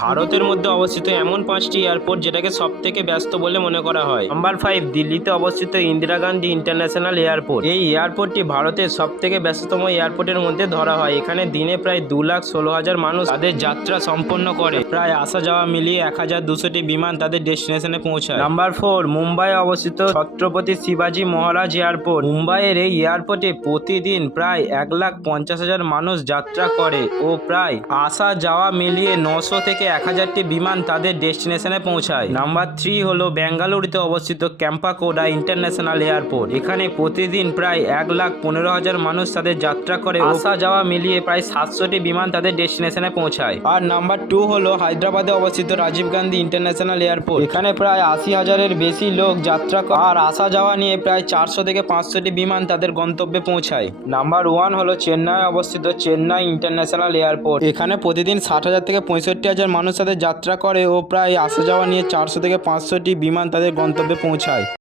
ভারতের মধ্যে অবস্থিত এমন 5টি এয়ারপোর্ট যেটাকে সবথেকে ব্যস্ত বলে মনে করা হয়। নাম্বার 5, দিল্লিতে অবস্থিত ইন্দিরা গান্ধী ইন্টারন্যাশনাল এয়ারপোর্ট। এই এয়ারপোর্টটি ভারতের সবথেকে ব্যস্ততম এয়ারপোর্টের মধ্যে ধরা হয়। এখানে দিনে প্রায় 2,16,000 মানুষ তাদের যাত্রা সম্পন্ন করে। প্রায় আসা যাওয়া মিলিয়ে 1,200টি বিমান তাদের ডেস্টিনেশনে পৌঁছায়। নাম্বার 4, মুম্বাইয়ে অবস্থিত ছত্রপতি শিবাজি মহারাজ এয়ারপোর্ট। মুম্বাইয়ের এই এয়ারপোর্টে প্রতিদিন প্রায় 1,50,000 মানুষ যাত্রা করে ও প্রায় আসা যাওয়া মিলিয়ে 900 থেকে 1,000টি বিমান তাদের ডেস্টিনেশনে পৌঁছায়। নাম্বার 3 হলো বেঙ্গালুরুতে অবস্থিত ক্যাম্পাকোডা ইন্টারন্যাশনাল এয়ারপোর্ট। এখানে প্রতিদিন প্রায় 1,15,000 মানুষ তাদের যাত্রা করে, আসা যাওয়া মিলিয়ে প্রায় 700টি বিমান তাদের ডেস্টিনেশনে পৌঁছায়। আর নাম্বার 2 হলো হায়দ্রাবাদে অবস্থিত রাজীব গান্ধী ইন্টারন্যাশনাল এয়ারপোর্ট। এখানে প্রায় 80,000-এর বেশি লোক যাত্রা করে আর আসা যাওয়া নিয়ে প্রায় 400 থেকে 500টি বিমান তাদের গন্তব্যে পৌঁছায়। নাম্বার 1 হলো চেন্নাই অবস্থিত চেন্নাই ইন্টারন্যাশনাল এয়ারপোর্ট। এখানে প্রতিদিন 60,000 থেকে 65,000 মানুষ তাদের যাত্রা করে ও প্রায় আসা যাওয়া নিয়ে 400 থেকে 500টি বিমান তাদের গন্তব্যে পৌঁছায়।